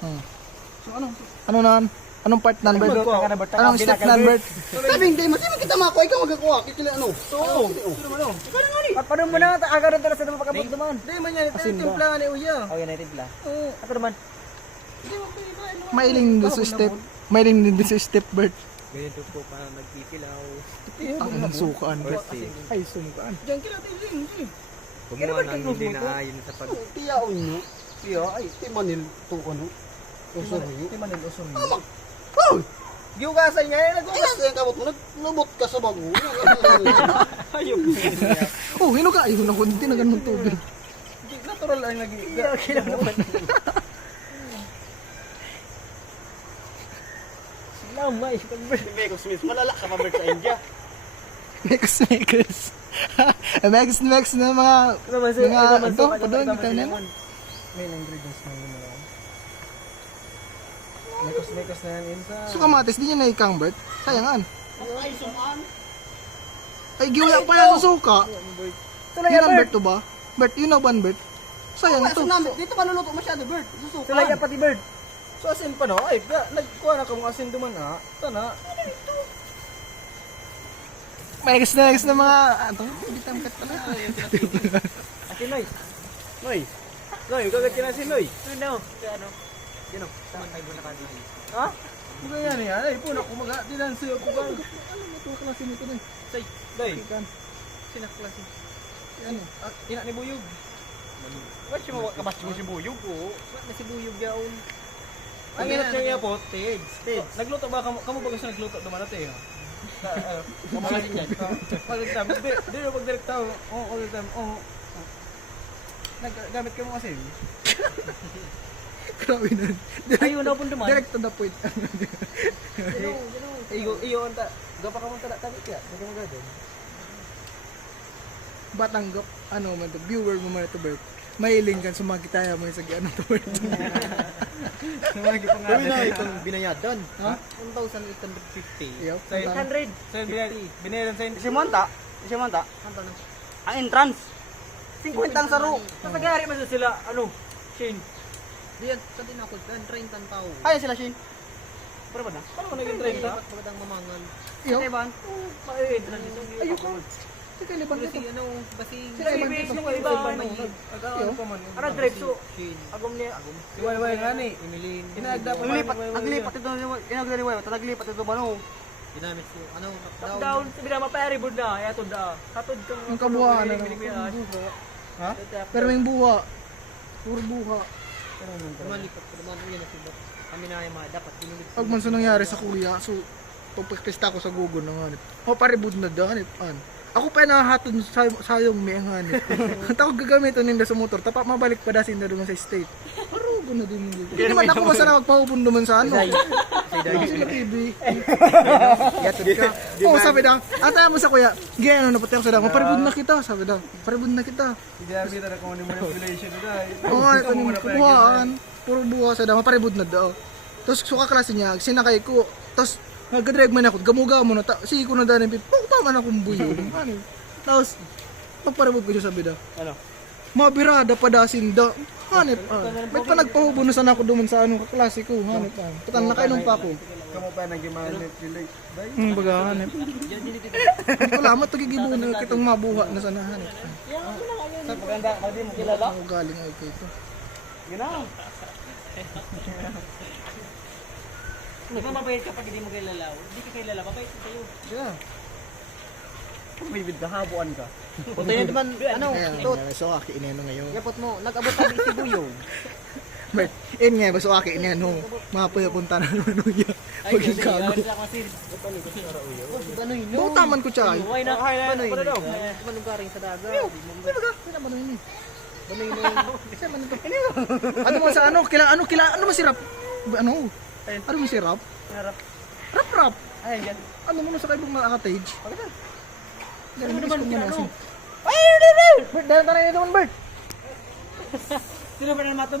So ano? Ano nan? Anong part nan, Bert? Anong step nan, Bert? Sabi hindi mo kita makuha, ikaw magkakuha. Kikila ano? Oo. Paano mo na aga rin talaga sa mga pagkabot naman? Hindi man yan, timplangan ni Uya. Oh, yan ay timpla. Ako naman. Mailing din sa step. Mailing din sa step, Bert. Ganito po pa nagkikilaw. Ang sukaan, Bert. Ay, sukaan. Diyan kila tiling. Gumawa ng hindi na ayon sa pag... Tiyaon nyo. Tiya ay timanil to ano. Uso nyo. Timanil usong Oh! Giugasan nga yan, naghugas yan kamot mo, naglubot ka sa bago. Ayun. Oh, hinuga. Ayun ako, hindi na ganun tubig. Natural lang lagi. Kilaw naman. Silaw, may. Mekos Smith, malala ka pa sa India. Mex. Mex na mga... Ito, padoon, kita na naman. May ingredients na yun. Mekos na yan sa... So, kamatis, di niya naikang, Bert. Sayangan. Ay, sumaan. Ay, giwala pa yan sa suka. Yun ang Bert to ba? Bert, yun na ba, Bert? Sayang ito. Dito ka luluto masyado, Bird. Susukan. Tulay pati bird. So asin pa no? Ay, nagkuha na kang asin duman ha. Ito na. Mex na mga... Ito, hindi tamkat pala. Atin, Noy. Noy, kagat ka na si Noy. Ano? Ano? Yun o. Samantay mo na kanina. Ha? Mga yan yan. Ay, puno ko maga. Dinansi ako ba? Ano ito klase nito na? Say, Noy. sinak klase. Ano? Ina ni Buyog. Ba't mo kabas mo si Buyog ko? Ba't na si Buyog yaon? Ang inat niya po, Tids. Nagluto ba? Kamu ba gusto nagluto naman natin? Kumakasin yan. Pag-exam. Di na pag-direct tao. Oo, pag-exam. Oo. Naggamit ka mo kasi. Grabe na. Ayun na pun duman. Direct to the point. Iyo anta. Gapa ka mong tadak ya. Hindi mo gagawin. Batanggap, ano man to, viewer mo man ito, Bert. Mahiling kan sumakitaya mo yung sa ano to, Bert. Sumagi pa nga. Uy na itong binayadan. Ha? 1,850. Yup. 800. So, binayaran sa Si Monta. Ano na? Ang entrance. 50 ang saro. Napagayari man sila, ano, Shane. Diyan, sa tinakot kan, 30 tao. Ayan sila, Shane. Pero ba na? Paano mo naging 30? Dapat magandang mamangan. Yup. Evan. Entrance. Ayoko. Sige, liban Basi dito. ano, basi Sila iba Ibig dito. yung iba, ano. Ano pa man. Ano, drive so. Shin, Agom niya, agom. Iway nga ni. Emilin. Inaagda pa. Naglipat ito, naglipat ito, ano. Ginamit ko, ano, Top down, sabi na, mapayari board na, kaya tunda. Katod kang... Yung kabuhaan na Ha? Pero may buha. Puro buha. Malipat ko naman, yun na sibat. Kami na yung mga dapat ginulit. Pag man sa nangyari sa kuya, so, pagpagpista ko sa Google ng hanip. O, paribud na da, hanip, an. Ako pa nahahatod sayong may ang hanip. Ang tawag gagamitin nila sa motor, tapak mabalik pa dasin na doon sa state. Parugo na din. Hindi naman ako masana magpahupon naman sa ano. Hindi sila TV. Yatod ka. Oo, sabi daw, ataya mo sa kuya, gaya ano, napati ako sa daw, paribud na kita, sabi daw, paribud na kita. Hindi namin kita na kung ano manipulation na dahil. Oo nga, ito yung kabuhaan. Puro buha sa daw, paribud na daw. Tapos suka klase niya, sinakay ko, tapos nag-drive man ako, gamuga mo na, sige ko na dahil, tama na akong buyo. Tapos, pagparabot ko siya sabi daw, Ano? mabirada pa dasin da. Hanip, may pa nagpahubo na sana ako duman sa anong kaklase ko, hanip, patan na kayo nung pa ako. Kamu pa nag-manipulate. Baga, hanip. Wala, matugigibo na kitang mabuha na sana, hanip. Sa paganda, hindi mo kilala? Ako galing ay kayo ito. Ginaw. Di ba mabait kapag hindi mo kilala? Hindi ka kilala, mabait ka kayo. Yeah. Bibid ka, habuan ka. Punta yun naman, ano, tot. So, aki ineno ngayon. Yapot mo, nag-abot kami si Buyong. Bert, nga, baso aki ineno. Mapuya punta na naman niya. Maging kago. Ano yun? Oo, taman ko siya. Why na? Ano yun? Ano daw? Manugaring sa daga. Di ba ka? Kailan ba nun yun? Ano yun? Saan man ito? Ano mo sa ano? Ano masirap? Ano? Ano masirap? Harap. Rap-rap. Ay, yan. Ano mo sa kaibong mga cottage? Ano naman Ano? Bert, dahil tayo naman, Bert. Sino ba na mataba?